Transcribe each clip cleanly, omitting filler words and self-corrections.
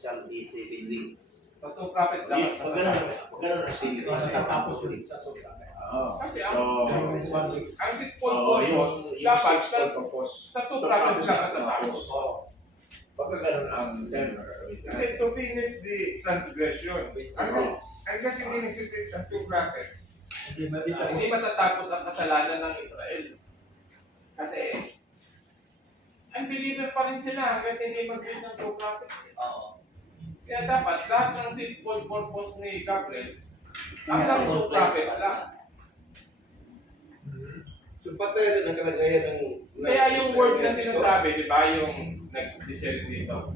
shall be 7 weeks. Sa 2 prophets dapat Pag ganun na sige. Tapos yun sa sobrang. Kasi So, ang 6-fold purpose, dapat sa 2 prophets dapat natapos. Pagka ganun ang gagawin. Kasi to finish the transgression. Hanggang hindi nag-finish ang 2 prophets, hindi matatapos ang kasalanan ng Israel. Kasi unbeliever pa rin sila hanggang hindi mag-finish ang 2 prophets. Kaya dapat lahat ng 6-fold purpose ni Gabriel hanggang 2 prophets lang. So, patay rin ang kalagayan ng... Kaya yung word na sinasabi, di ba, yung nag-share dito,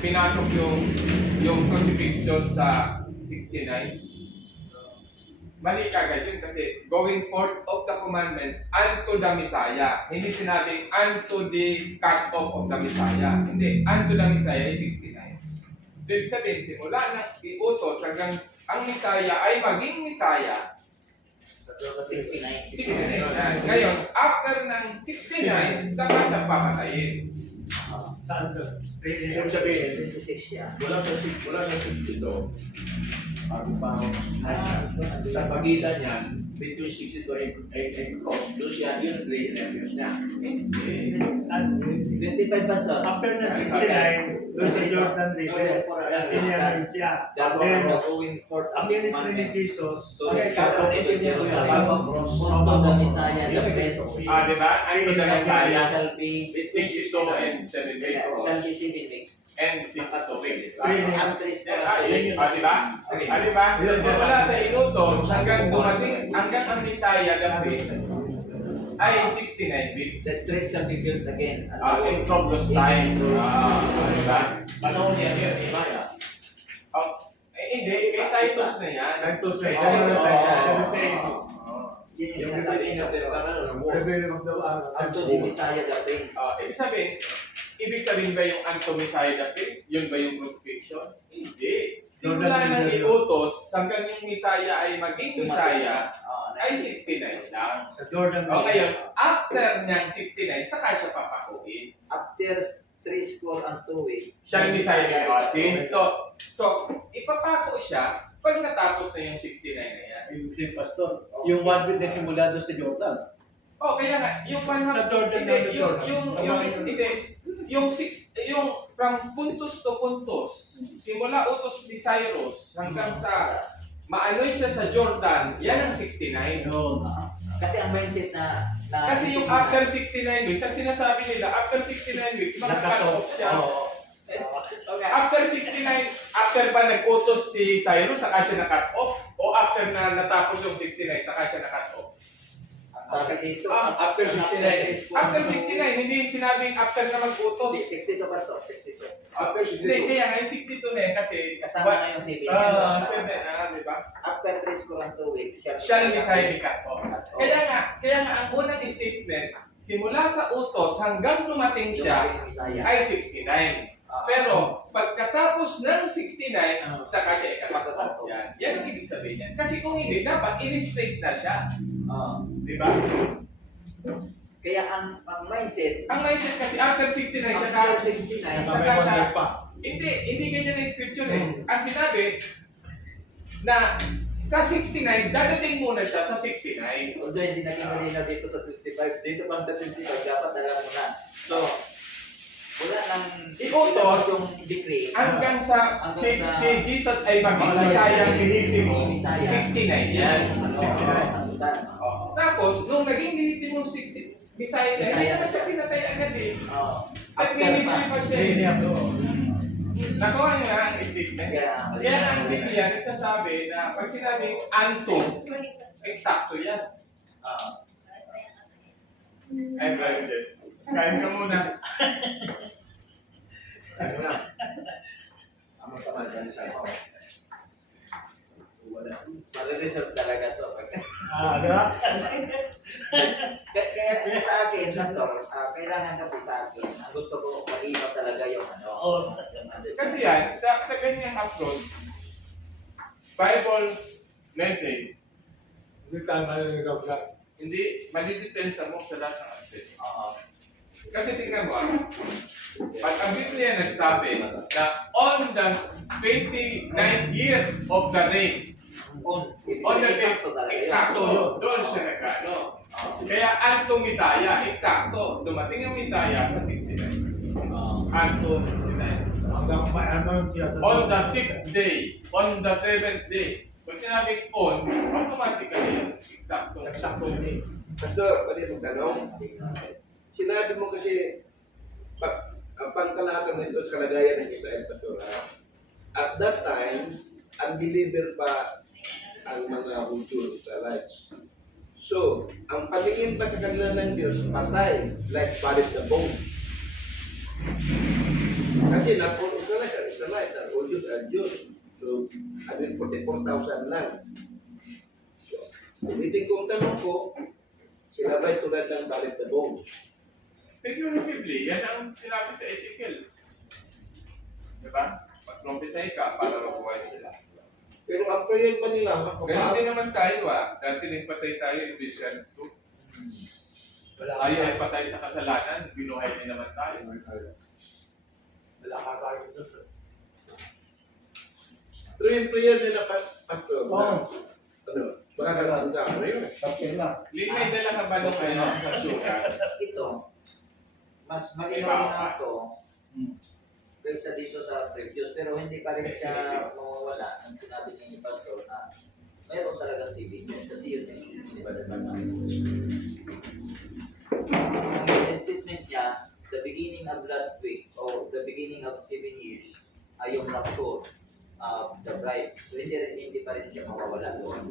pinasok yung crucifixion sa 69. Mali kagad yun kasi going forth of the commandment unto the Messiah. Hindi sinabing unto the cut-off of the Messiah. Hindi, unto the Messiah is 69. So, ibig sabihin, simula na iutos hanggang ang Messiah ay maging Messiah, 69. 69. Ngayon, after ng 69, saka siya papatayin. Saan ka? Ibig sabihin, 26 siya. mula sa 62, bago pa sa pagitan niyan, between 62 and cross, doon siya, yun ang grade areas niya. 25 pastor. After na 69, doon sa Jordan River, iniyamin siya. Then, Going forth ang ministry ni Jesus, So, ito niya ko sa Unto the Messiah, the faith. Di ba? Unto the Messiah, Shall be 62 and 7 days. shall be 7 weeks. And 62 weeks. Ang tres Di ba? Di ba? So, simula sa inutos hanggang dumating, hanggang ang Messiah, the priest, ay 69 weeks. The street shall be built again. In troublous time. Di ba? Panahon niya yun, Maya. Hindi, kay Titus na yan. Titus na yan. Dahil na sa kanya, 17. Yung sabihin natin, Rebellion of the Unto the Messiah, the faith. Ibig sabihin ba yung unto Messiah the priest? Yun ba yung crucifixion? Hindi. Simula ng iutos hanggang yung Messiah ay maging Messiah ay 69 lang. Sa Jordan O ngayon, after niyang 69, saka siya papakuin. After 3 score and 2 weeks. Siya ang Messiah ni Osin. So, ipapako siya pag natapos na yung 69 na yan. Yung si Pastor, yung 1 week nagsimula doon sa Jordan. Kaya nga, yung panahon, Sa Jordan hindi, na yung from puntos to puntos, simula utos ni Cyrus hanggang sa maanoy siya sa Jordan, yan ang 69. Yun. Kasi ang mindset na Kasi yung after 69 weeks, ang sinasabi nila, after 69 weeks, makakat off siya. After 69, after ba nag-utos si Cyrus, saka siya na-cut off? O after na natapos yung 69, saka siya na-cut off? sabi dito, after 69. After 69, hindi sinabing after na mag-utos. 62 Pastor, 62. After Hindi, 62. kaya nga yung 62 na yun kasi Kasama na yung 7 di ba? After 3 score and 2 weeks, Shall Messiah be cut off. Kaya nga ang unang statement, simula sa utos hanggang dumating siya ay 69. Pero pagkatapos ng 69, saka siya ikapatot. Yan ang ibig sabihin niyan. Kasi kung hindi, dapat in-straight na siya. Di ba? Kaya ang mindset, Ang mindset kasi after 69 siya after ka 69, saka siya, hindi ganyan ang scripture eh. Ang sinabi na sa 69, dadating muna siya sa 69. although hindi naging malinaw dito sa 25, dito pa sa 25, dapat alam mo na. So, wala nang Iutos yung decree. hanggang sa si Jesus ay maging Messiah Legitimong 69 yan. 69. Tapos, nung naging Legitimong 60, Messiah siya, hindi naman siya pinatay agad eh. At ministry pa siya eh. Nakuha niyo na ang statement. Kaya ang Biblia nagsasabi na pag sinabing anto, eksakto yan. Ay, brother Jess. Kain ka muna. Ano na? Ang tamad yan sa wala. Mare-reserve talaga to. Di ba? Kaya sa akin, Pastor, kailangan kasi sa akin, ang gusto ko, malinaw talaga yung yung understanding. Kasi yan, sa ganyang approach, Bible message, Hindi tayo malamig ang vlog. hindi, madidepensa mo sa lahat ng aspect. Kasi tingnan mo, pag ang Biblia nagsabi na on the 29th year of the reign, on the Eksakto talaga yun. eksakto, doon siya nagkano. Kaya Anto Misaya, eksakto, dumating ang Misaya sa 69. Anto 69. Hanggang ano siya. On the 6th day, on the 7th day. Pag sinabing on, automatically, eksakto. Eksakto din. Pastor, pwede mong tanong? Sinabi mo kasi, ang pangkalahatan nito sa kalagayan ng Israel, Pastor, ha? At that time, unbeliever pa ang mga Hudyo Israelites. So, ang paningin pa sa kanila ng Diyos, patay, like buried the bone. Kasi napon Israelite, ang Israelite, ang Hudyo, ang Diyos. So, 144,000 lang. So, ulitin kong tanong ko, sila ba'y tulad ng buried the bone? Figuratively, yan ang sinabi sa Ezekiel. Diba? Mag-prophesy ka para mabuhay sila. Pero ang prayer pa nila, Ganun din naman tayo Dati nagpatay tayo, Ephesians 2. Tayo ay patay sa kasalanan, binuhay din naman tayo. Wala ka tayo dito. pero yung prayer nila, Pastor, Oo. ano, makakalaman sa ano yun. Okay na. Lin, may dala ka ba nung sa sugar? Ito, mas malinaw na ito kaysa dito sa previous, pero hindi pa rin siya mawawala ng sinabi ni Pastor na mayroon talagang CBN kasi yun yung di ba naman ang statement niya, the beginning of last week or the beginning of 7 years ay yung rapture of the bride. So hindi pa rin siya mawawala doon.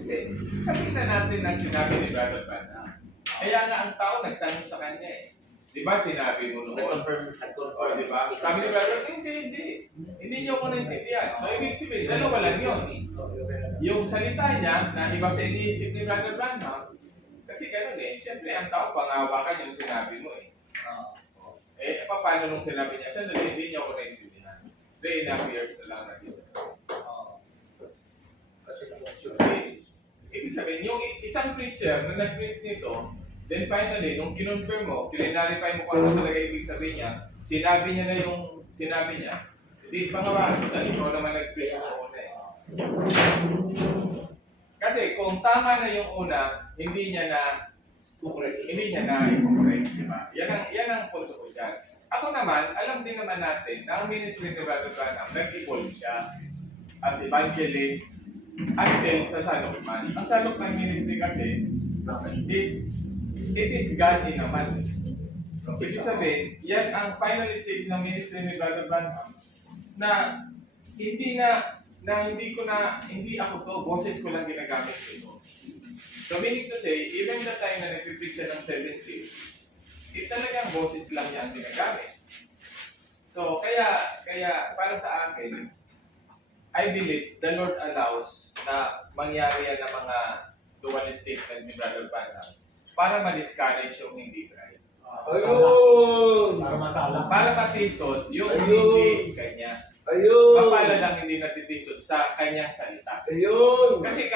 Okay. Sabihin na natin na sinabi ni Brother Branham. Kaya nga ang tao nagtanong sa kanya Di ba sinabi mo noon? Nag-confirm. O, di ba? Sabi ni Brother, hindi. Hindi niyo ko naintindihan. So, ibig sabihin, dalawa lang yun. Yung salita niya na iba sa iniisip ni Brother Branham, kasi gano'n siyempre ang tao pangawakan yung sinabi mo paano nung sinabi niya, sandali, hindi niyo ko naintindihan. 3.5 years na lang na dito. Ibig sabihin, yung isang preacher na nag-preach nito, then finally, nung kinonfirm mo, kinarify mo kung ano talaga ibig sabihin niya, sinabi niya na yung sinabi niya, hindi pangawakan, ikaw naman nag-preach mo una Kasi kung tama na yung una, hindi niya na i-correct, di ba? Yan ang punto ko dyan. Ako naman, alam din naman natin na ang ministry ni Brother Branham, nag-evolve siya as evangelist until sa Salukman. Ang Salukman ministry kasi it is God in a man. Ibig sabihin, yan ang final stage ng ministry ni Brother Branham na hindi ako to, boses ko lang ginagamit ito. So meaning to say, even the time na nag-preach siya ng 7 seals, talagang boses lang niya ang ginagamit. So kaya para sa akin, I believe the Lord allows na mangyari yan ng mga dual statement ni Brother Branham para ma-discourage yung hindi right. Ayun! Para masala. Para matisod yung Ayun! hindi kanya. Ayun! Mapala lang hindi natitisod sa kanyang salita. Ayun! Kasi